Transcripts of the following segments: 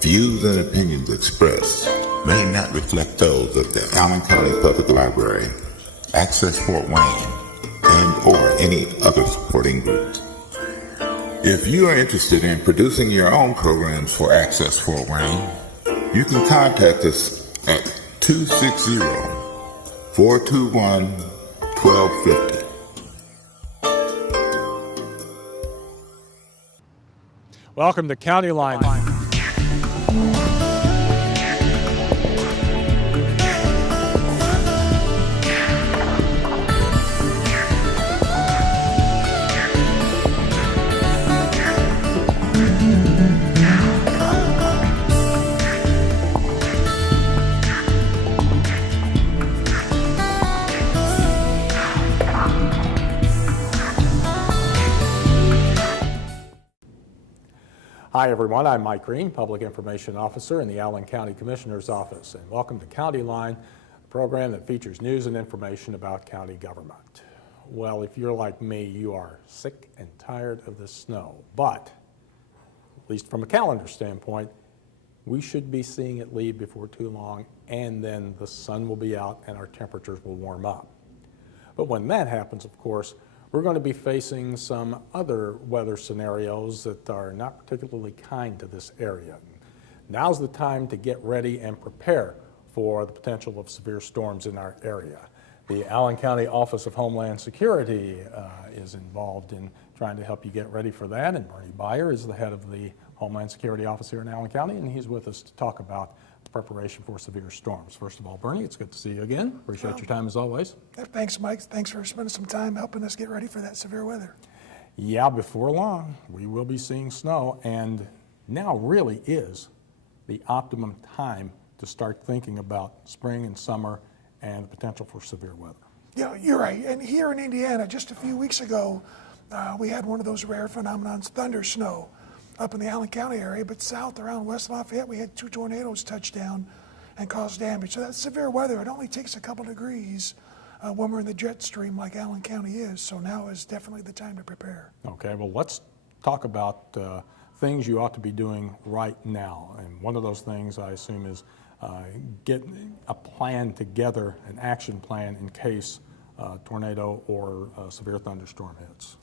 Views and opinions expressed may not reflect those of the Allen County Public Library, Access Fort Wayne, and or any other supporting groups. If you are interested in producing your own programs for Access Fort Wayne, you can contact us at 260-421-1250. Welcome to Countyline. Hi everyone, I'm Mike Green, Public Information Officer in the Allen County Commissioner's Office, and welcome to Countyline, a program that features news and information about county government. Well, if you're like me, you are sick and tired of the snow, but at least from a calendar standpoint, we should be seeing it leave before too long, and then the sun will be out and our temperatures will warm up. But when that happens, of course, we're going to be facing some other weather scenarios that are not particularly kind to this area. Now's the time to get ready and prepare for the potential of severe storms in our area. The Allen County Office of Homeland Security is involved in trying to help you get ready for that, and Bernie Byer is the head of the Homeland Security Office here in Allen County, and he's with us to talk about preparation for severe storms. First of all, Bernie, it's good to see you again. Appreciate your time as always. Thanks, Mike. Thanks for spending some time helping us get ready for that severe weather. Yeah, before long, we will be seeing snow, and now really is the optimum time to start thinking about spring and summer and the potential for severe weather. Yeah, you're right. And here in Indiana, just a few weeks ago, we had one of those rare phenomenons, thunder snow, up in the Allen County area, but south around West Lafayette, we had 2 tornadoes touch down and cause damage. So that's severe weather. It only takes a couple degrees when we're in the jet stream like Allen County is. So now is definitely the time to prepare. Okay, well, let's talk about things you ought to be doing right now. And one of those things, I assume, is get a plan together, an action plan in case tornado or severe thunderstorm hits.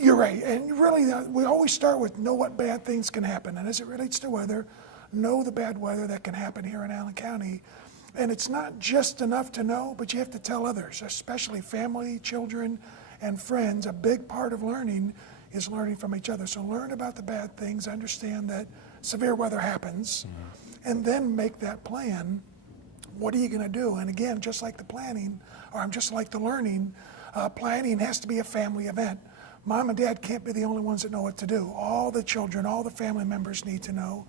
You're right, and really we always start with know what bad things can happen, and as it relates to weather, know the bad weather that can happen here in Allen County. And it's not just enough to know, but you have to tell others, especially family, children, and friends. A big part of learning is learning from each other. So learn about the bad things, understand that severe weather happens, and then make that plan. What are you going to do? And again, just like the planning, or just like the learning, planning has to be a family event. Mom and Dad can't be the only ones that know what to do. All the children, all the family members need to know.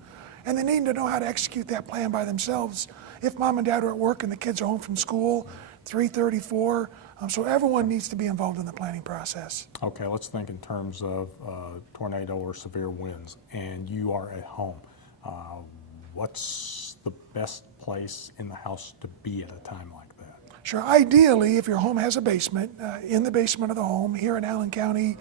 And they need to know how to execute that plan by themselves. If Mom and Dad are at work and the kids are home from school, 3:34, so everyone needs to be involved in the planning process. Okay, let's think in terms of tornado or severe winds, and you are at home. What's the best place in the house to be at a time like that? Sure. Ideally, if your home has a basement, in the basement of the home, here in Allen County,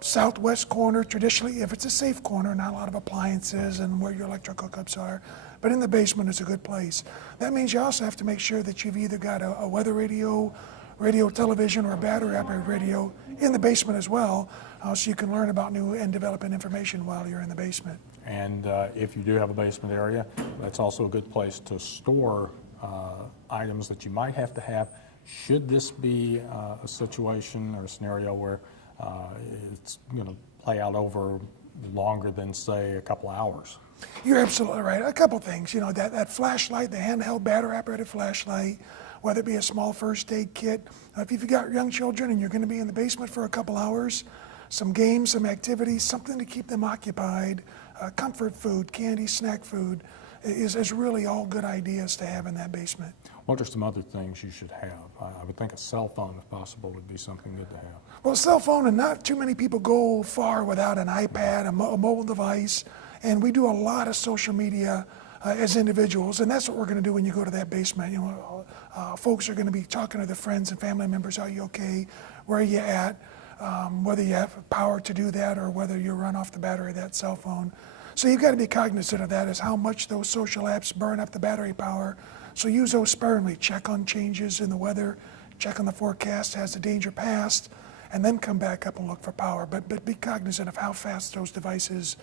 southwest corner, traditionally, if it's a safe corner, not a lot of appliances and where your electric hookups are, but in the basement is a good place. That means you also have to make sure that you've either got a weather radio, television, or a battery-operated radio in the basement as well, so you can learn about new and developing information while you're in the basement. And if you do have a basement area, that's also a good place to store items that you might have to have. Should this be a situation or a scenario where it's going to play out over longer than, say, a couple hours? You're absolutely right. A couple things. You know, that flashlight, the handheld battery-operated flashlight, whether it be a small first aid kit. If you've got young children and you're going to be in the basement for a couple hours, some games, some activities, something to keep them occupied, comfort food, candy, snack food, is really all good ideas to have in that basement. What are some other things you should have? I would think a cell phone, if possible, would be something good to have. Well, a cell phone, and not too many people go far without an iPad, a mobile device, and we do a lot of social media as individuals, and that's what we're going to do when you go to that basement. You know, folks are going to be talking to their friends and family members. Are you okay? Where are you at? Whether you have power to do that or whether you run off the battery of that cell phone. So you've got to be cognizant of that, as how much those social apps burn up the battery power. So use those sparingly. Check on changes in the weather, check on the forecast, has the danger passed, and then come back up and look for power. But be cognizant of how fast those devices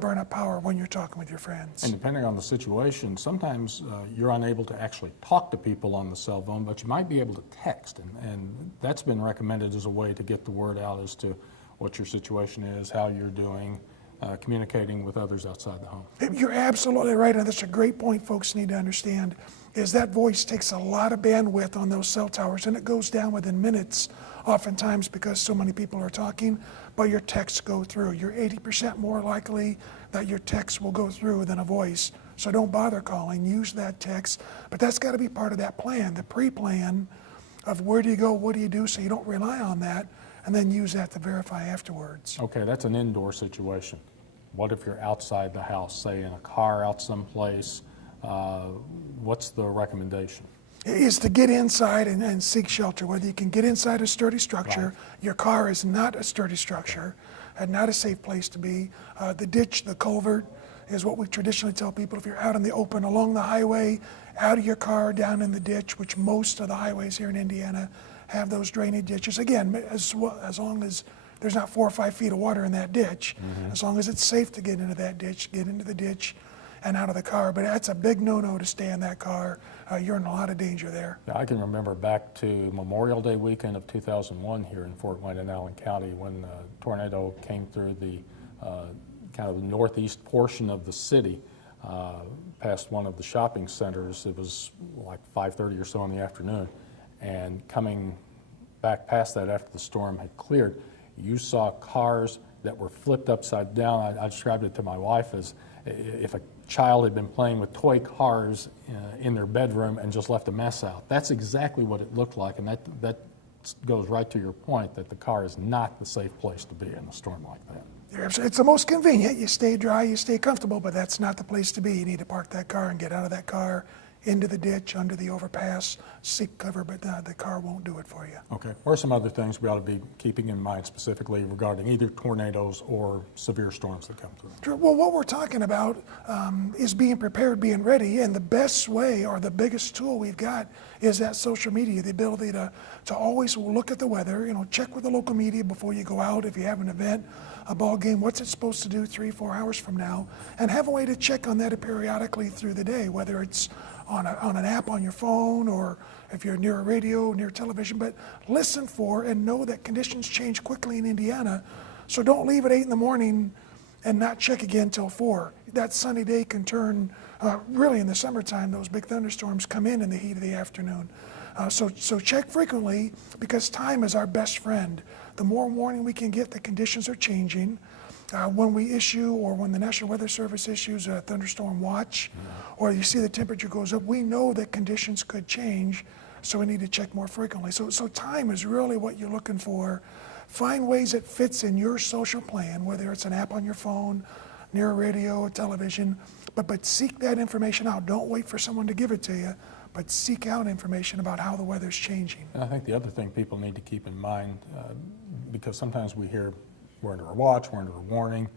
burn up power when you're talking with your friends. And depending on the situation, sometimes you're unable to actually talk to people on the cell phone, but you might be able to text, and that's been recommended as a way to get the word out as to what your situation is, how you're doing, communicating with others outside the home. You're absolutely right, and that's a great point folks need to understand, is that voice takes a lot of bandwidth on those cell towers, and it goes down within minutes, oftentimes because so many people are talking, but your texts go through. You're 80% more likely that your text will go through than a voice, so don't bother calling, use that text, but that's got to be part of that plan, the pre-plan of where do you go, what do you do, so you don't rely on that, and then use that to verify afterwards. Okay, that's an indoor situation. What if you're outside the house, say in a car out someplace? What's the recommendation? Is to get inside and seek shelter, whether you can get inside a sturdy structure. Right. Your car is not a sturdy structure and not a safe place to be. The ditch, the culvert, is what we traditionally tell people. If you're out in the open along the highway, out of your car, down in the ditch, which most of the highways here in Indiana have those drainage ditches. Again, as long as there's not 4 or 5 feet of water in that ditch, as long as it's safe to get into that ditch, get into the ditch and out of the car. But that's a big no-no to stay in that car. You're in a lot of danger there. Yeah, I can remember back to Memorial Day weekend of 2001 here in Fort Wayne and Allen County when a tornado came through the kind of the northeast portion of the city, past one of the shopping centers. It was like 5:30 or so in the afternoon, and coming back past that after the storm had cleared, you saw cars that were flipped upside down. I described it to my wife as if a child had been playing with toy cars in their bedroom and just left a mess out. That's exactly what it looked like, and that goes right to your point that the car is not the safe place to be in a storm like that. It's the most convenient. You stay dry, you stay comfortable, but that's not the place to be. You need to park that car and get out of that car, into the ditch, under the overpass, seek cover, but the car won't do it for you. Okay. What are some other things we ought to be keeping in mind specifically regarding either tornadoes or severe storms that come through? Well, what we're talking about is being prepared, being ready, and the best way or the biggest tool we've got is that social media, the ability to always look at the weather, check with the local media before you go out. If you have an event, a ball game, what's it supposed to do 3-4 hours from now, and have a way to check on that periodically through the day, whether it's on an app on your phone or if you're near a radio, near television, but listen for and know that conditions change quickly in Indiana, so don't leave at 8 in the morning and not check again till 4. That sunny day can turn, really in the summertime, those big thunderstorms come in the heat of the afternoon. So check frequently, because time is our best friend. The more warning we can get that conditions are changing, when we issue or when the National Weather Service issues a thunderstorm watch, or you see the temperature goes up, we know that conditions could change, so we need to check more frequently. So time is really what you're looking for. Find ways it fits in your social plan, whether it's an app on your phone, near a radio or television, but seek that information out. Don't wait for someone to give it to you, but seek out information about how the weather's changing. And I think the other thing people need to keep in mind, because sometimes we hear we're under a watch, we're under a warning,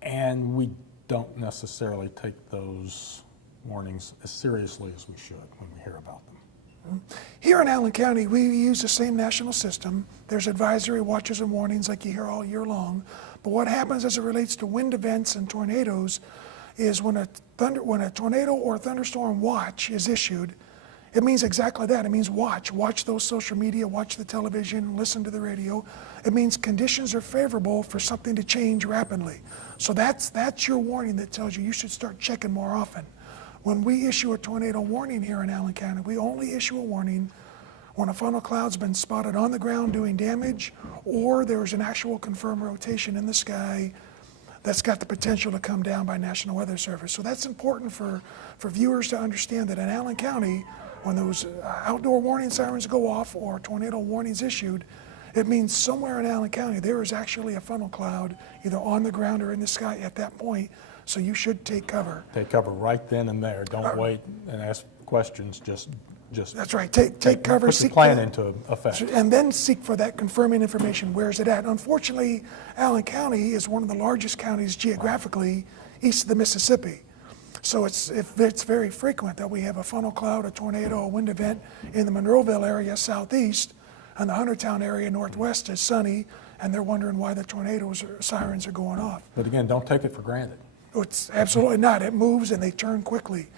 and we don't necessarily take those warnings as seriously as we should when we hear about them. Here in Allen County, we use the same national system. There's advisory watches and warnings like you hear all year long. But what happens as it relates to wind events and tornadoes is when a tornado or thunderstorm watch is issued, it means exactly that. It means watch those social media, watch the television, listen to the radio. It means conditions are favorable for something to change rapidly. So that's your warning that tells you should start checking more often. When we issue a tornado warning here in Allen County, we only issue a warning when a funnel cloud's been spotted on the ground doing damage, or there's an actual confirmed rotation in the sky that's got the potential to come down by National Weather Service. So that's important for viewers to understand that in Allen County, when those outdoor warning sirens go off or tornado warnings issued, it means somewhere in Allen County there is actually a funnel cloud either on the ground or in the sky at that point, so you should take cover. Take cover right then and there. Don't wait and ask questions. Just just That's right. Take cover, put the seek plan the- into effect. and then seek for that confirming information. Where's it at? Unfortunately, Allen County is one of the largest counties geographically east of the Mississippi. So it's very frequent that we have a funnel cloud, a tornado, a wind event in the Monroeville area southeast, and the Huntertown area northwest is sunny, and they're wondering why the tornadoes or sirens are going off. But again, don't take it for granted. It's absolutely not. It moves and they turn quickly.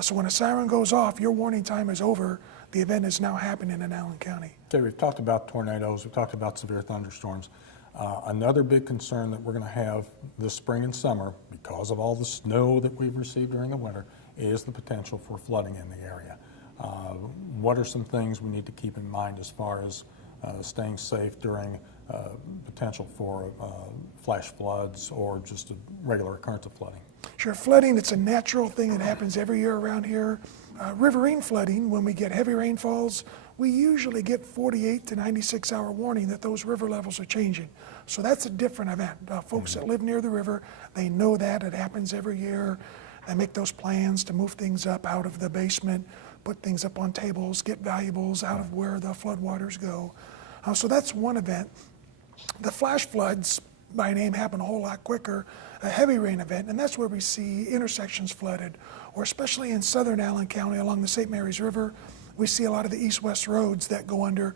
So when a siren goes off, your warning time is over. The event is now happening in Allen County. Okay, we've talked about tornadoes, we've talked about severe thunderstorms. Another big concern that we're going to have this spring and summer, because of all the snow that we've received during the winter, is the potential for flooding in the area. What are some things we need to keep in mind as far as staying safe during potential for flash floods or just a regular occurrence of flooding? Sure, flooding, it's a natural thing that happens every year around here. Riverine flooding, when we get heavy rainfalls, we usually get 48 to 96 hour warning that those river levels are changing. So that's a different event. Folks that live near the river, they know that. It happens every year. They make those plans to move things up out of the basement, put things up on tables, get valuables out of where the floodwaters go. So that's one event. The flash floods, by name, happen a whole lot quicker. A heavy rain event, and that's where we see intersections flooded, or especially in southern Allen County along the St. Mary's River, we see a lot of the east-west roads that go under.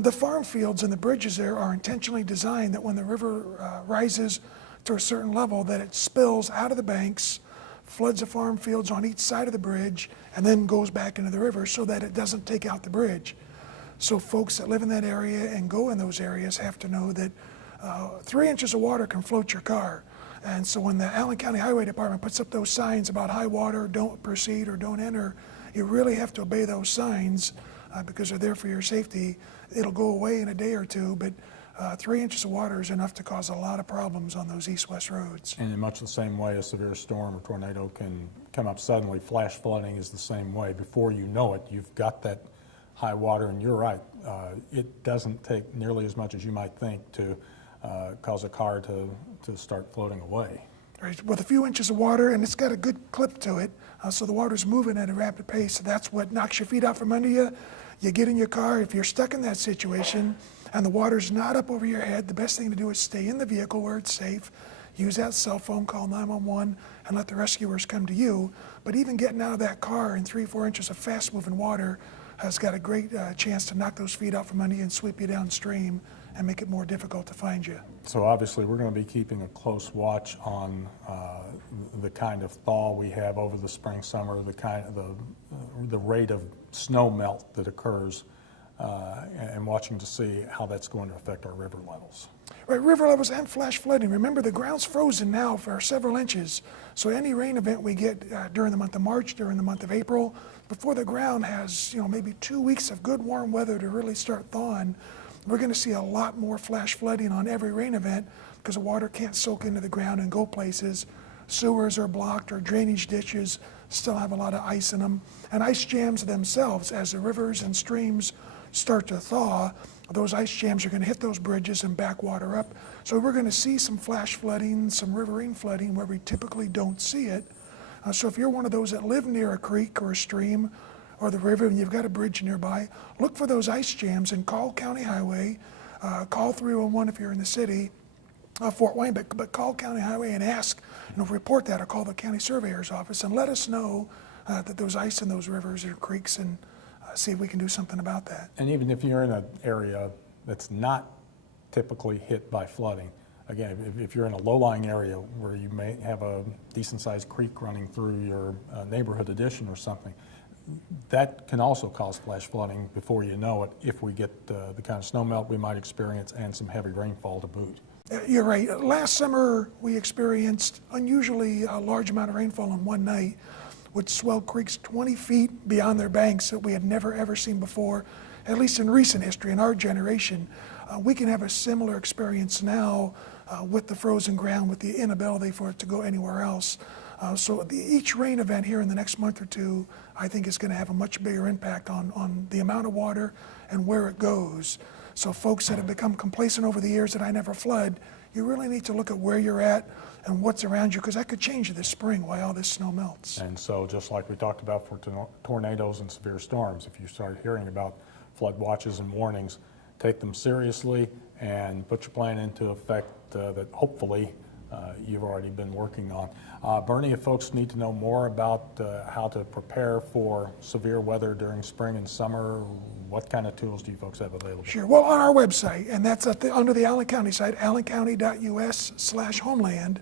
The farm fields and the bridges there are intentionally designed that when the river rises to a certain level, that it spills out of the banks, floods the farm fields on each side of the bridge, and then goes back into the river so that it doesn't take out the bridge. So folks that live in that area and go in those areas have to know that 3 inches of water can float your car. And so when the Allen County Highway Department puts up those signs about high water, don't proceed or don't enter, you really have to obey those signs because they're there for your safety. It'll go away in a day or two, but 3 inches of water is enough to cause a lot of problems on those east-west roads. And in much the same way a severe storm or tornado can come up suddenly, flash flooding is the same way. Before you know it, you've got that high water, and you're right. It doesn't take nearly as much as you might think to cause a car to start floating away. Right, with a few inches of water, and it's got a good clip to it, so the water's moving at a rapid pace. So that's what knocks your feet out from under you. You get in your car. If you're stuck in that situation and the water's not up over your head, the best thing to do is stay in the vehicle where it's safe. Use that cell phone, call 911, and let the rescuers come to you. But even getting out of that car in 3-4 inches of fast-moving water has got a great chance to knock those feet out from under you and sweep you downstream and make it more difficult to find you. So obviously we're going to be keeping a close watch on the kind of thaw we have over the spring, summer, the rate of snow melt that occurs, and watching to see how that's going to affect our river levels. Right, river levels and flash flooding. Remember, the ground's frozen now for several inches. So any rain event we get during the month of March, during the month of April, before the ground has maybe 2 weeks of good warm weather to really start thawing, we're going to see a lot more flash flooding on every rain event because the water can't soak into the ground and go places. Sewers are blocked or drainage ditches still have a lot of ice in them. And ice jams themselves, as the rivers and streams start to thaw, those ice jams are going to hit those bridges and back water up. So we're going to see some flash flooding, some riverine flooding where we typically don't see it. So if you're one of those that live near a creek or a stream or the river and you've got a bridge nearby, look for those ice jams and call County Highway, call 311 if you're in the city, Fort Wayne, but call County Highway and ask, report that, or call the county surveyor's office and let us know that there's ice in those rivers or creeks, and see if we can do something about that. And even if you're in an area that's not typically hit by flooding, again, if you're in a low-lying area where you may have a decent-sized creek running through your neighborhood addition or something, that can also cause flash flooding before you know it if we get the kind of snow melt we might experience and some heavy rainfall to boot. You're right. Last summer we experienced unusually a large amount of rainfall in one night, which swelled creeks 20 feet beyond their banks that we had never ever seen before, at least in recent history, in our generation. We can have a similar experience now with the frozen ground, with the inability for it to go anywhere else. So each rain event here in the next month or two, I think, is going to have a much bigger impact on the amount of water and where it goes. So folks that have become complacent over the years that I never flood, you really need to look at where you're at and what's around you, because that could change this spring while all this snow melts. And so just like we talked about for tornadoes and severe storms, if you start hearing about flood watches and warnings, take them seriously and put your plan into effect that hopefully you've already been working on. Bernie, if folks need to know more about how to prepare for severe weather during spring and summer, what kind of tools do you folks have available? Sure. Well, on our website, and that's under the Allen County site, allencounty.us/homeland.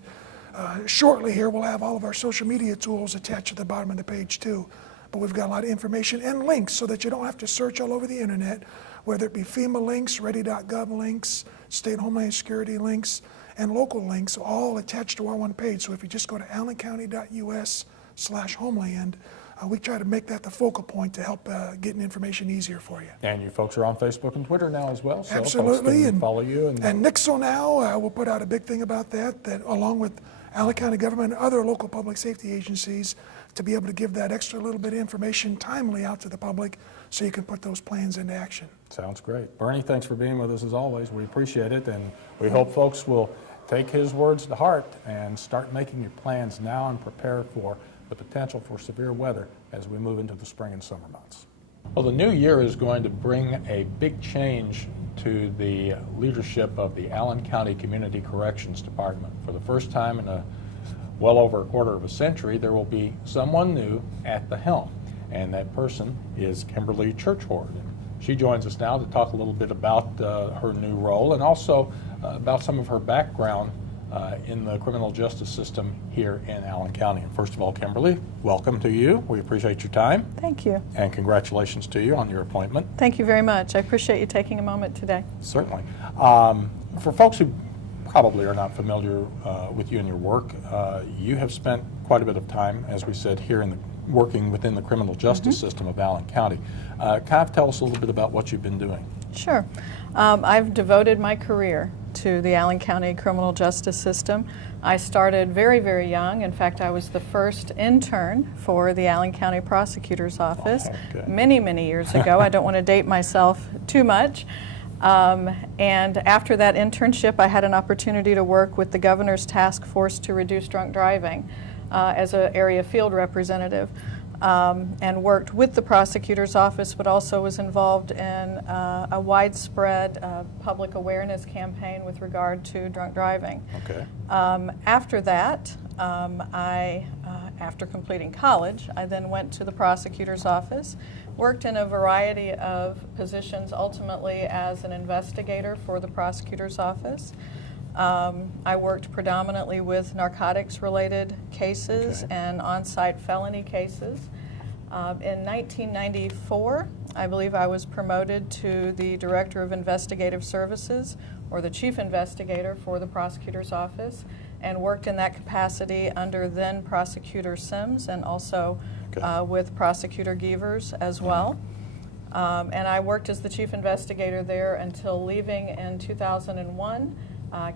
Shortly here, we'll have all of our social media tools attached to the bottom of the page too. But we've got a lot of information and links so that you don't have to search all over the internet, whether it be FEMA links, ready.gov links, state Homeland Security links, and local links, all attached to our one page. So if you just go to allencounty.us/homeland, we try to make that the focal point to help getting information easier for you. And you folks are on Facebook and Twitter now as well, so Absolutely. folks can and follow you. And Nixle now will put out a big thing about that along with Allen County government and other local public safety agencies, to be able to give that extra little bit of information timely out to the public so you can put those plans into action. Sounds great. Bernie, thanks for being with us as always. We appreciate it, and we hope folks will take his words to heart and start making your plans now and prepare for the potential for severe weather as we move into the spring and summer months. Well, the new year is going to bring a big change to the leadership of the Allen County Community Corrections Department. For the first time in well over a quarter of a century, there will be someone new at the helm, and that person is Kimberly Churchward. She joins us now to talk a little bit about her new role and also about some of her background in the criminal justice system here in Allen County. And first of all, Kimberly, welcome to you. We appreciate your time. Thank you. And congratulations to you on your appointment. Thank you very much. I appreciate you taking a moment today. Certainly. For folks who probably are not familiar with you and your work, you have spent quite a bit of time, as we said, here working within the criminal justice system of Allen County. Kind of tell us a little bit about what you've been doing. Sure. I've devoted my career to the Allen County criminal justice system. I started very, very young. In fact, I was the first intern for the Allen County Prosecutor's Office many, many years ago. I don't want to date myself too much. And after that internship, I had an opportunity to work with the Governor's Task Force to Reduce Drunk Driving as an area field representative. And worked with the prosecutor's office, but also was involved in a widespread public awareness campaign with regard to drunk driving. Okay. After that, after completing college, I then went to the prosecutor's office, worked in a variety of positions, ultimately as an investigator for the prosecutor's office. I worked predominantly with narcotics-related cases and on-site felony cases. In 1994, I believe I was promoted to the Director of Investigative Services, or the Chief Investigator for the Prosecutor's Office, and worked in that capacity under then Prosecutor Sims and also with Prosecutor Gievers as well. And I worked as the Chief Investigator there until leaving in 2001.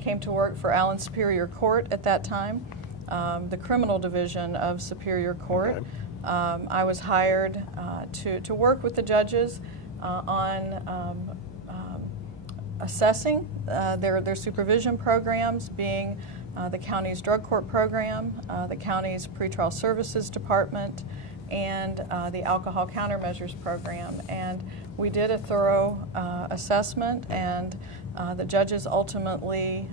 Came to work for Allen Superior Court at that time, the criminal division of Superior Court. Okay. I was hired to work with the judges on assessing their supervision programs, being the county's drug court program, the county's pretrial services department, and the alcohol countermeasures program. And we did a thorough assessment, and the judges ultimately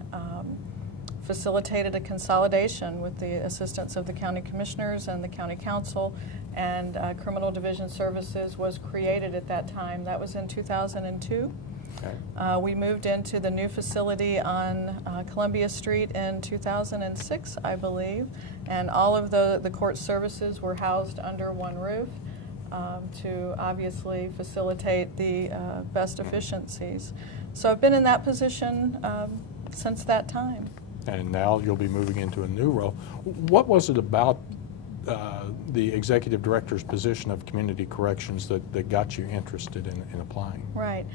facilitated a consolidation with the assistance of the county commissioners and the county council, and criminal division services was created at that time. That was in 2002. Okay. We moved into the new facility on Columbia Street in 2006, I believe, and all of the court services were housed under one roof to obviously facilitate the best efficiencies. So I've been in that position since that time. And now you'll be moving into a new role. What was it about the executive director's position of community corrections that got you interested in applying? Right.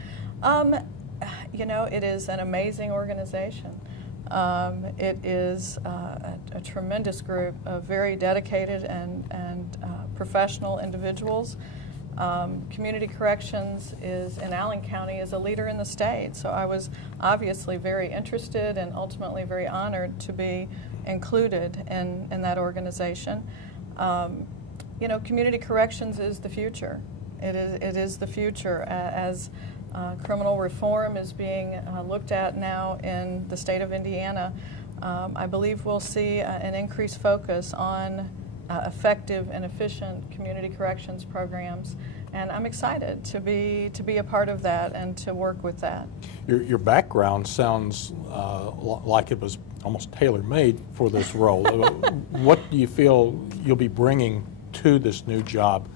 You know, it is an amazing organization. It is a tremendous group of very dedicated and professional individuals. Community corrections in Allen County is a leader in the state, so I was obviously very interested and ultimately very honored to be included in that organization. You know, community corrections is the future. It is the future as criminal reform is being looked at now in the state of Indiana. I believe we'll see an increased focus on effective and efficient community corrections programs, and I'm excited to be a part of that and to work with that. Your background sounds like it was almost tailor-made for this role. What do you feel you'll be bringing to this new job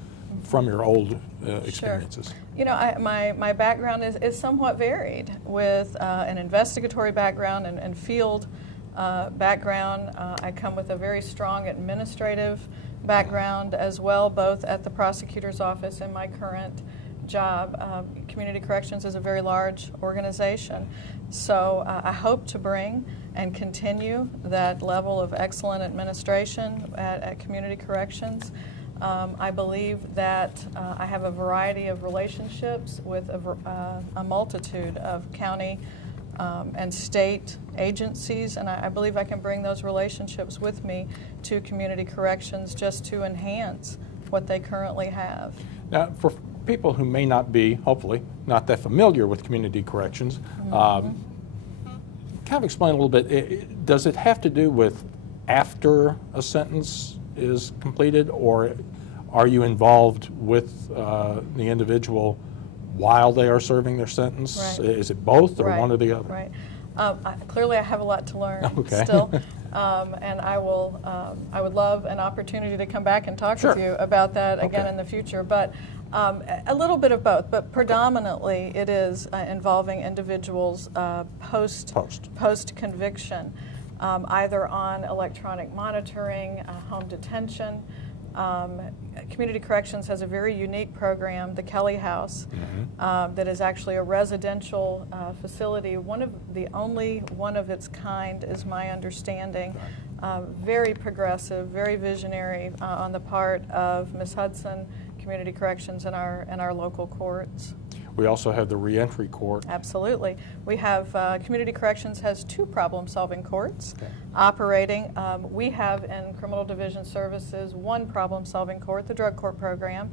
from your old experiences? Sure. You know, my background is somewhat varied, with an investigatory background and field background. I come with a very strong administrative background as well, both at the prosecutor's office and my current job. Community corrections is a very large organization, so I hope to bring and continue that level of excellent administration at community corrections. I believe that I have a variety of relationships with a multitude of county and state agencies, and I believe I can bring those relationships with me to community corrections just to enhance what they currently have. Now, for people who may not be, hopefully, not that familiar with community corrections, kind of explain a little bit, does it have to do with after a sentence is completed, or are you involved with the individual while they are serving their sentence? Right. Is it both, or Right. one or the other? Right. Clearly, I have a lot to learn Okay. still, and I would love an opportunity to come back and talk Sure. with you about that again Okay. in the future. But a little bit of both, but predominantly it is involving individuals post conviction, either on electronic monitoring, home detention. Community Corrections has a very unique program, the Kelly House, that is actually a residential facility, the only one of its kind, is my understanding. Very progressive, very visionary on the part of Ms. Hudson, Community Corrections, and our local courts. We also have the reentry court. Absolutely. We have, Community Corrections has 2 problem-solving courts operating. We have in Criminal Division Services 1 problem-solving court, the drug court program.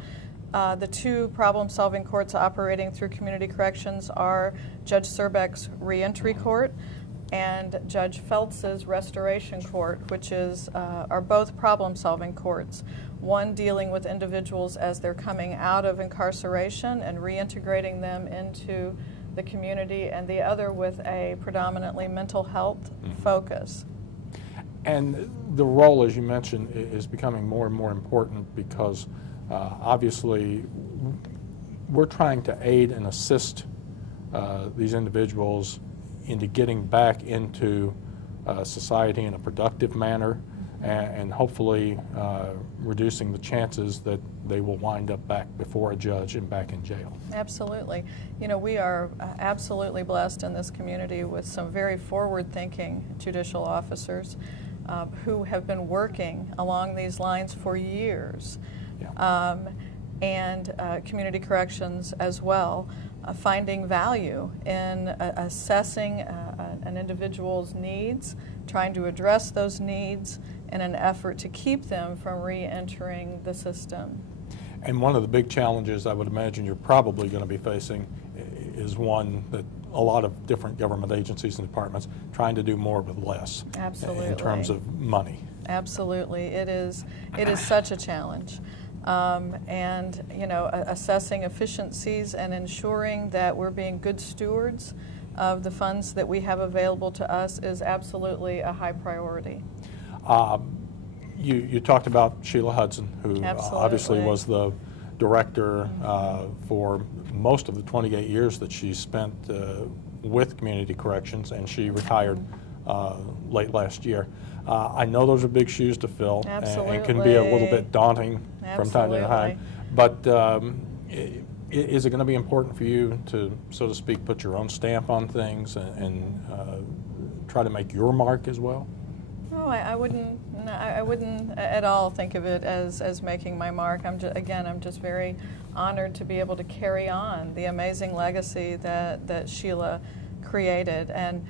The 2 problem-solving courts operating through Community Corrections are Judge Serbeck's reentry court and Judge Feltz's restoration court, which are both problem-solving courts. One dealing with individuals as they're coming out of incarceration and reintegrating them into the community, and the other with a predominantly mental health focus. And the role, as you mentioned, is becoming more and more important because obviously we're trying to aid and assist these individuals into getting back into society in a productive manner, and hopefully reducing the chances that they will wind up back before a judge and back in jail. Absolutely. You know, we are absolutely blessed in this community with some very forward-thinking judicial officers who have been working along these lines for years. Yeah. And Community Corrections as well, finding value in assessing an individual's needs, trying to address those needs in an effort to keep them from re-entering the system. And one of the big challenges I would imagine you're probably going to be facing is one that a lot of different government agencies and departments trying to do more with less. Absolutely. In terms of money. Absolutely. It is such a challenge. And, you know, assessing efficiencies and ensuring that we're being good stewards of the funds that we have available to us is absolutely a high priority. You talked about Sheila Hudson, who obviously was the director for most of the 28 years that she spent with Community Corrections, and she retired late last year. I know those are big shoes to fill and can be a little bit daunting from time to time, but is it going to be important for you to, so to speak, put your own stamp on things and try to make your mark as well? No, I wouldn't. No, I wouldn't at all think of it as making my mark. I'm just very honored to be able to carry on the amazing legacy that Sheila created. And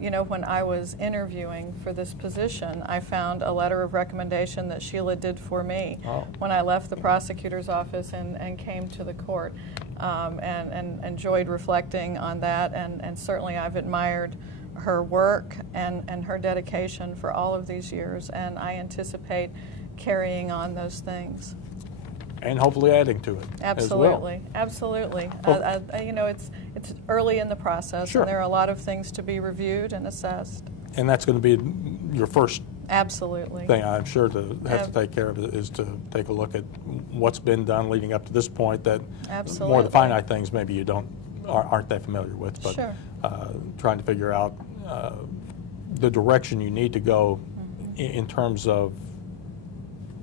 you know, when I was interviewing for this position, I found a letter of recommendation that Sheila did for me when I left the prosecutor's office and came to the court, and enjoyed reflecting on that. And certainly I've admired her work and her dedication for all of these years, and I anticipate carrying on those things. And hopefully adding to it Absolutely, as well. Absolutely. Well, You know, it's early in the process, sure. and there are a lot of things to be reviewed and assessed. And that's going to be your first Absolutely. thing, I'm sure, to have to take care of, is to take a look at what's been done leading up to this point, that Absolutely. more of the finite things maybe you aren't that familiar with, but Sure. Trying to figure out the direction you need to go in terms of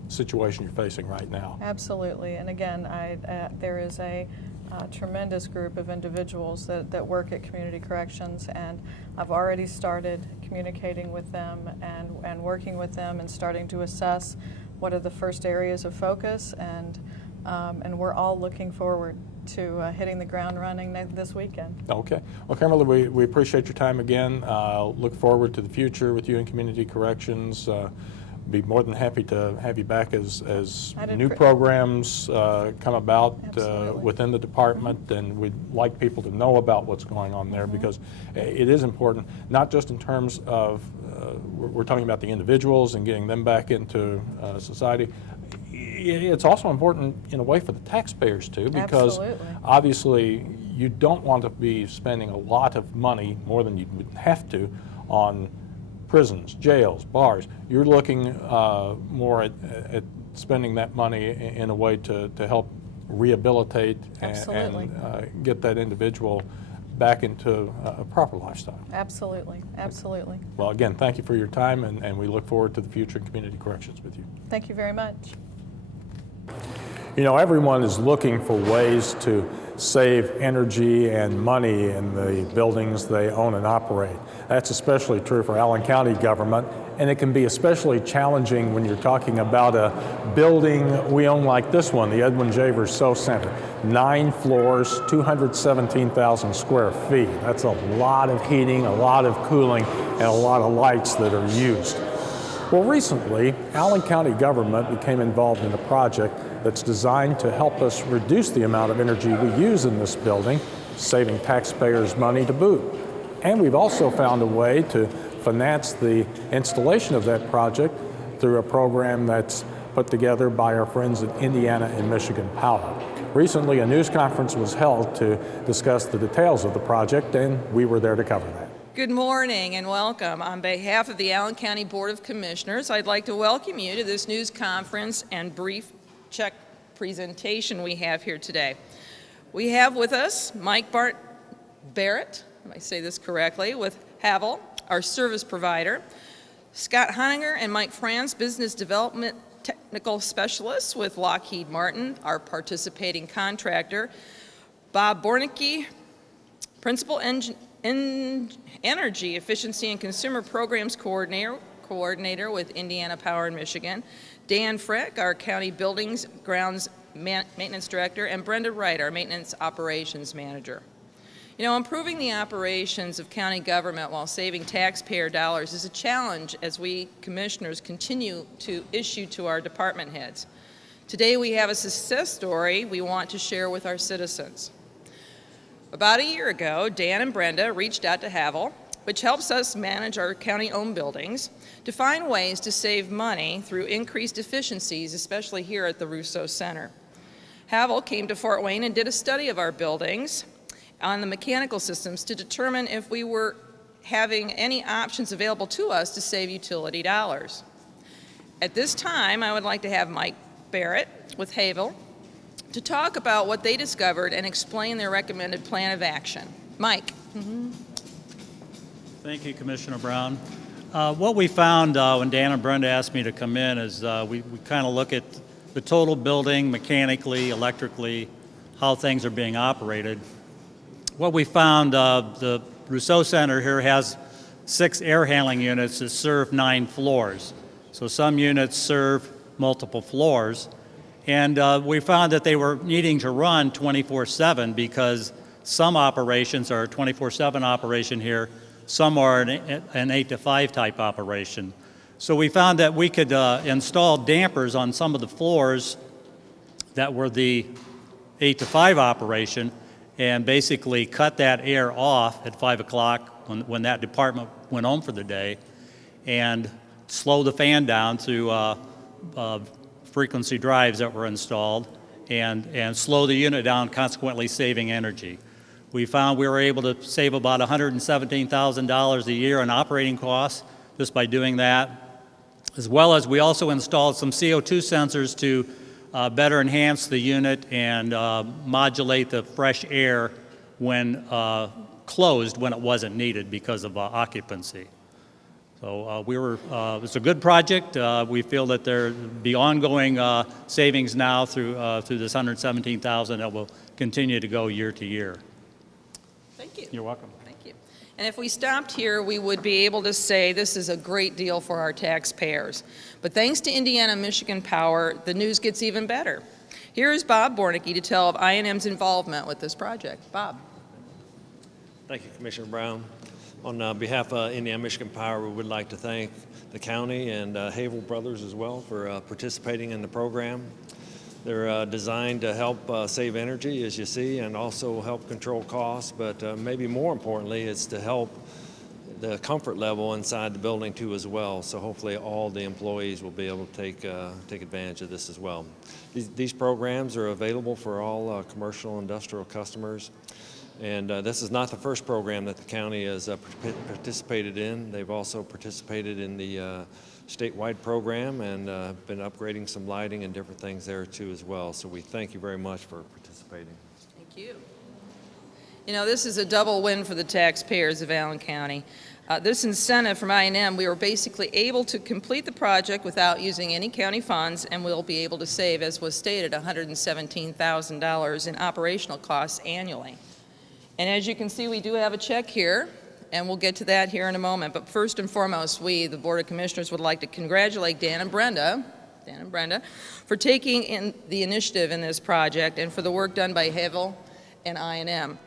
situation you're facing right now. Absolutely. And again, there is a tremendous group of individuals that work at community corrections, and I've already started communicating with them and working with them and starting to assess what are the first areas of focus, and we're all looking forward to hitting the ground running this weekend. Okay. Well, Kimberly, we appreciate your time again. Look forward to the future with you in community corrections. Be more than happy to have you back as new programs come about within the department, and we'd like people to know about what's going on there, because it is important, not just in terms of we're talking about the individuals and getting them back into society. It's also important in a way for the taxpayers too, because obviously you don't want to be spending a lot of money, more than you would have to, on prisons, jails, bars. You're looking more at spending that money in a way to help rehabilitate and get that individual back into a proper lifestyle. Absolutely, absolutely. Well, again, thank you for your time, and we look forward to the future in community corrections with you. Thank you very much. You know, everyone is looking for ways to save energy and money in the buildings they own and operate. That's especially true for Allen County government, and it can be especially challenging when you're talking about a building we own like this one, the Edwin J. Rousseau Center. 9 floors, 217,000 square feet. That's a lot of heating, a lot of cooling, and a lot of lights that are used. Well, recently, Allen County government became involved in a project that's designed to help us reduce the amount of energy we use in this building, saving taxpayers money to boot. And we've also found a way to finance the installation of that project through a program that's put together by our friends at Indiana and Michigan Power. Recently, a news conference was held to discuss the details of the project, and we were there to cover that. Good morning and welcome. On behalf of the Allen County Board of Commissioners, I'd like to welcome you to this news conference and brief check presentation we have here today. We have with us Mike Barrett, if I say this correctly, with Havel, our service provider, Scott Honninger and Mike Franz, business development technical specialists with Lockheed Martin, our participating contractor, Bob Bornicki, principal Energy Efficiency and Consumer Programs Coordinator with Indiana Power in Michigan, Dan Frick, our County Buildings Grounds Maintenance Director, and Brenda Wright, our Maintenance Operations Manager. You know, improving the operations of county government while saving taxpayer dollars is a challenge as we commissioners continue to issue to our department heads. Today we have a success story we want to share with our citizens. About a year ago, Dan and Brenda reached out to Havel, which helps us manage our county-owned buildings, to find ways to save money through increased efficiencies, especially here at the Rousseau Center. Havel came to Fort Wayne and did a study of our buildings on the mechanical systems to determine if we were having any options available to us to save utility dollars. At this time, I would like to have Mike Barrett with Havel to talk about what they discovered and explain their recommended plan of action. Mike. Thank you, Commissioner Brown. What we found when Dan and Brenda asked me to come in is we kind of look at the total building mechanically, electrically, how things are being operated. What we found, the Rousseau Center here has 6 air handling units that serve 9 floors. So some units serve multiple floors. And we found that they were needing to run 24/7 because some operations are a 24/7 operation here, some are an 8 to 5 type operation. So we found that we could install dampers on some of the floors that were the 8 to 5 operation and basically cut that air off at 5 o'clock when that department went home for the day and slow the fan down through frequency drives that were installed and slow the unit down, consequently saving energy. We found we were able to save about $117,000 a year in operating costs just by doing that, as well as we also installed some CO2 sensors to better enhance the unit and modulate the fresh air when closed when it wasn't needed because of occupancy. So it's a good project. We feel that there'll be ongoing savings now through this $117,000 that will continue to go year to year. Thank you. You're welcome. Thank you. And if we stopped here, we would be able to say this is a great deal for our taxpayers. But thanks to Indiana-Michigan Power, the news gets even better. Here is Bob Bornicke to tell of I&M's involvement with this project. Bob. Thank you, Commissioner Brown. On behalf of Indiana-Michigan Power, we would like to thank the county and Havel Brothers as well for participating in the program. They're designed to help save energy, as you see, and also help control costs, but maybe more importantly, it's to help the comfort level inside the building too as well. So hopefully all the employees will be able to take advantage of this as well. These programs are available for all commercial industrial customers. And this is not the first program that the county has participated in. They've also participated in the statewide program and been upgrading some lighting and different things there too as well. So we thank you very much for participating. Thank you. You know, this is a double win for the taxpayers of Allen County. This incentive from I&M, we were basically able to complete the project without using any county funds, and we'll be able to save, as was stated, $117,000 in operational costs annually. And as you can see, we do have a check here, and we'll get to that here in a moment. But first and foremost, we, the Board of Commissioners, would like to congratulate Dan and Brenda, for taking in the initiative in this project and for the work done by Havel and I&M.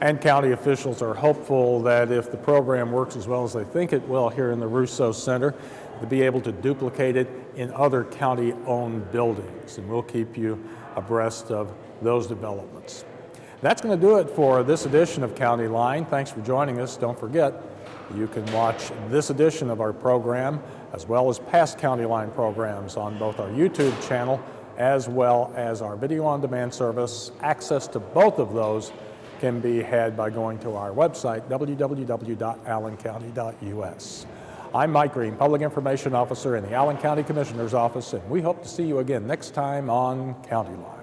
And county officials are hopeful that if the program works as well as they think it will here in the Rousseau Center, to be able to duplicate it in other county-owned buildings. And we'll keep you abreast of those developments. That's going to do it for this edition of County Line. Thanks for joining us. Don't forget, you can watch this edition of our program as well as past County Line programs on both our YouTube channel as well as our video on demand service. Access to both of those can be had by going to our website, www.allencounty.us. I'm Mike Green, Public Information Officer in the Allen County Commissioner's Office, and we hope to see you again next time on County Line.